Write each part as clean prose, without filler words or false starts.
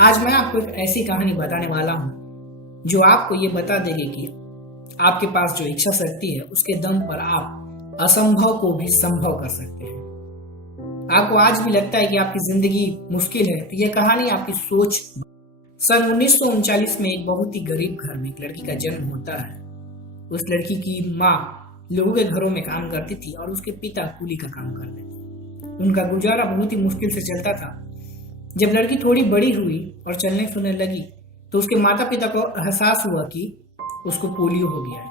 आज मैं आपको एक ऐसी कहानी बताने वाला हूँ जो आपको ये बता देगी कि आपके पास जो इच्छा शक्ति है उसके दम पर आप असंभव को भी संभव कर सकते हैं। आपको आज भी लगता है कि आपकी जिंदगी मुश्किल है, तो यह कहानी आपकी सोच। सन 1939 में एक बहुत ही गरीब घर में एक लड़की का जन्म होता है। उस लड़की की माँ लोगों के घरों में काम करती थी और उसके पिता कूली का काम करते थे। उनका गुजारा बहुत ही मुश्किल से चलता था। जब लड़की थोड़ी बड़ी हुई और चलने फिरने लगी तो उसके माता पिता को एहसास हुआ कि उसको पोलियो हो गया है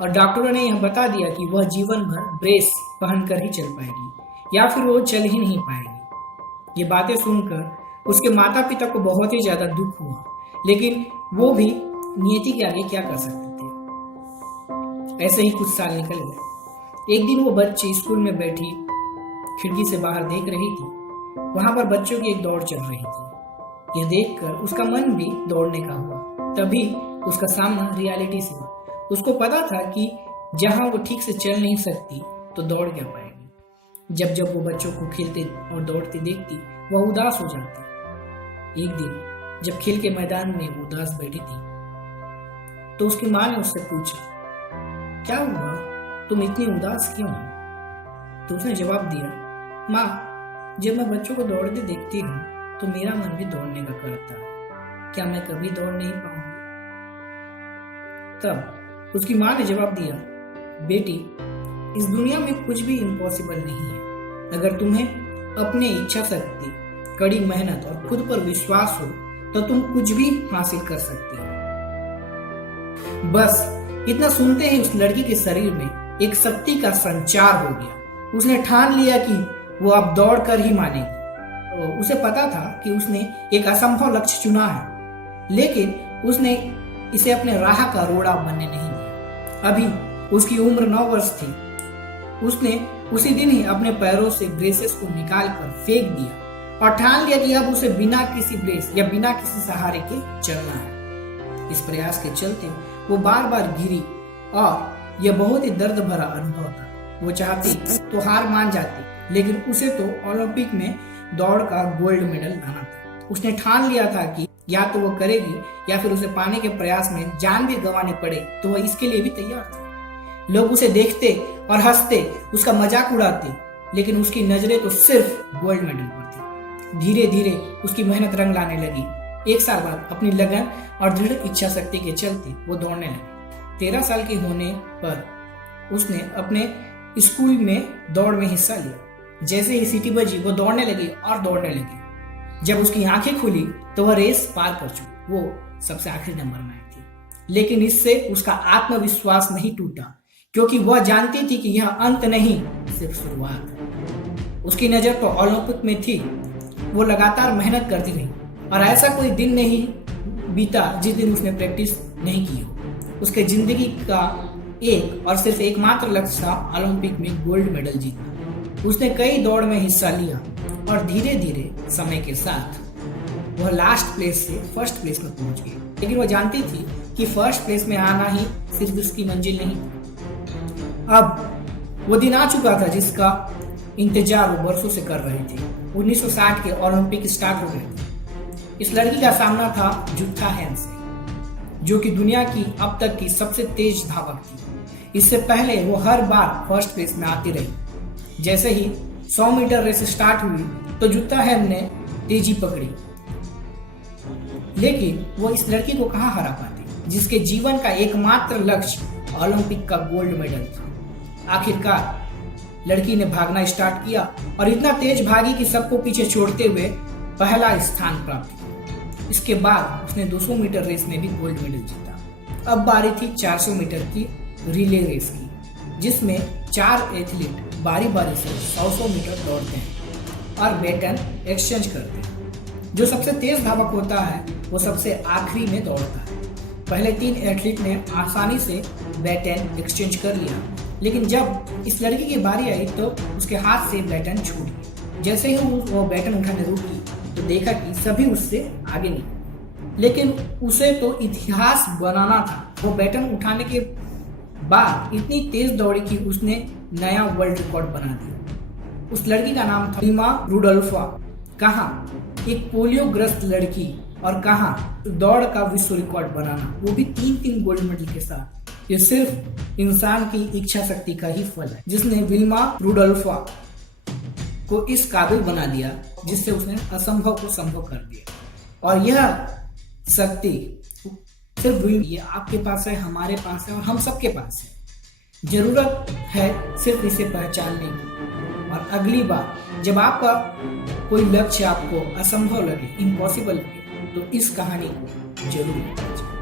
और डॉक्टरों ने यह बता दिया कि वह जीवन भर ब्रेस पहनकर ही चल पाएगी या फिर वो चल ही नहीं पाएगी। ये बातें सुनकर उसके माता पिता को बहुत ही ज्यादा दुख हुआ, लेकिन वो भी नियति के आगे क्या कर सकते थे। ऐसे ही कुछ साल निकल गए। एक दिन वो बच्ची स्कूल में बैठी खिड़की से बाहर देख रही थी। वहां पर बच्चों की एक दौड़ चल रही थी। यह देखकर उसका मन भी दौड़ने का हुआ। तभी उसका सामना रियलिटी से हुआ। उसको पता था कि जहां वो ठीक से चल नहीं सकती तो दौड़ क्या पाएगी। जब जब वो बच्चों को खेलते और दौड़ते देखती वह उदास हो जाती। एक दिन जब खेल के मैदान में वो उदास बैठी थी तो उसकी माँ ने उससे पूछा, क्या हुआ, तुम इतनी उदास क्यों हो? तो उसने जवाब दिया, माँ, जब मैं बच्चों को दौड़ते देखती हूँ तो मेरा मन भी दौड़ने का करता है। क्या मैं कभी दौड़ नहीं पाऊंगी? तब उसकी माँ ने जवाब दिया, बेटी, इस दुनिया में कुछ भी इम्पॉसिबल नहीं है। अगर तुम्हें अपने इच्छा शक्ति, कड़ी मेहनत और खुद पर विश्वास हो तो तुम कुछ भी हासिल कर सकती हो। बस इतना सुनते ही उस लड़की के शरीर में एक शक्ति का संचार हो गया। उसने ठान लिया कि वो अब दौड़ कर ही मानेगी। उसे पता था कि उसने एक असंभव लक्ष्य चुना है, लेकिन उसने इसे अपने राह का रोड़ा बनने नहीं दिया। अभी उसकी उम्र 9 वर्ष थी। उसने उसी दिन ही अपने पैरों से ब्रेसेस को निकाल कर फेंक दिया और ठान लिया कि अब उसे बिना किसी ब्रेस या बिना किसी सहारे के चलना है। इस प्रयास के चलते वो बार बार गिरी और यह बहुत ही दर्द भरा अनुभव था। वो चाहती तो हार मान जाती, लेकिन उसे तो ओलंपिक में दौड़ का गोल्ड मेडल लाना था। उसने ठान लिया था कि या तो वो करेगी या फिर उसे पाने के प्रयास में जान भी गंवानी पड़े तो वह इसके लिए भी तैयार था। लोग उसे देखते और हंसते, उसका मजाक उड़ाते, लेकिन उसकी नजरें तो सिर्फ गोल्ड मेडल पर थी। धीरे धीरे उसकी मेहनत रंग लाने लगी। 1 साल बाद अपनी लगन और दृढ़ इच्छा शक्ति के चलते वो दौड़ने लगी। 13 साल की होने पर उसने अपने स्कूल में दौड़ में हिस्सा लिया। जैसे ही सीटी बजी वो दौड़ने लगी और दौड़ने लगी। जब उसकी आंखें खुली तो वह रेस पार कर चुकी। वो सबसे आखिरी नंबर में आई थी, लेकिन इससे उसका आत्मविश्वास नहीं टूटा, क्योंकि वह जानती थी कि यह अंत नहीं, सिर्फ शुरुआत है। उसकी नजर तो ओलंपिक में थी। वो लगातार मेहनत करती रही और ऐसा कोई दिन नहीं बीता जिस दिन उसने प्रैक्टिस नहीं की हो। उसके जिंदगी का एक और सिर्फ एकमात्र लक्ष्य था ओलंपिक में गोल्ड मेडल जीतना। उसने कई दौड़ में हिस्सा लिया और धीरे धीरे समय के साथ वह लास्ट प्लेस से फर्स्ट प्लेस में पहुंच गई। लेकिन वह जानती थी कि फर्स्ट प्लेस में आना ही सिर्फ उसकी मंजिल नहीं। अब वो दिन आ चुका था जिसका इंतजार वो बरसों से कर रही थी। 1960 के ओलंपिक स्टार्ट हो गए थे। इस लड़की का सामना था जुत्था हेन से, जो कि दुनिया की अब तक की सबसे तेज धावक थी। इससे पहले वो हर बार फर्स्ट प्लेस में आती रही। जैसे ही 100 मीटर रेस स्टार्ट हुई तो जुत्ता हेन ने तेजी पकड़ी, लेकिन वो इस लड़की को कहां हरा पाती, जिसके जीवन का एकमात्र लक्ष्य ओलंपिक का गोल्ड मेडल था। आखिरकार लड़की ने भागना स्टार्ट किया और इतना तेज भागी कि सबको पीछे छोड़ते हुए पहला स्थान प्राप्त किया। इसके बाद उसने 200 मीटर रेस में भी गोल्ड मेडल जीता। अब बारी थी 400 मीटर की रिले रेस की, जिसमें 4 एथलीट बारी बारी से 100 मीटर दौड़ते हैं और बैटन एक्सचेंज करते हैं। जो सबसे तेज धावक होता है वो सबसे आखिरी में दौड़ता है। पहले 3 एथलीट ने आसानी से बैटन एक्सचेंज कर लिया, लेकिन जब इस लड़की की बारी आई तो उसके हाथ से बैटन छूट गया। जैसे ही वो बैटन उठाने रुकी तो देखा कि सभी उससे आगे निकले, लेकिन उसे तो इतिहास बनाना था। वो बैटन उठाने के बाद इतनी तेज दौड़ी कि उसने नया वर्ल्ड रिकॉर्ड बना दिया। उस लड़की का नाम था रीमा रुडोल्फा। कहा एक पोलियोग्रस्त लड़की और कहाँ दौड़ का विश्व रिकॉर्ड बनाना, वो भी 3 गोल्ड मेडल के साथ। ये सिर्फ इंसान की इच्छा शक्ति का ही फल है, जिसने विल्मा रुडोल्फा को इस काबिल बना दिया, जिससे उसने असंभव को संभव कर दिया। और यह शक्ति सिर्फ ये आपके पास है, हमारे पास है और हम सबके पास है। जरूरत है सिर्फ इसे पहचानने की। और अगली बार जब आपका कोई लक्ष्य आपको असंभव लगे, इम्पॉसिबल लगे, तो इस कहानी को जरूर पढ़ें।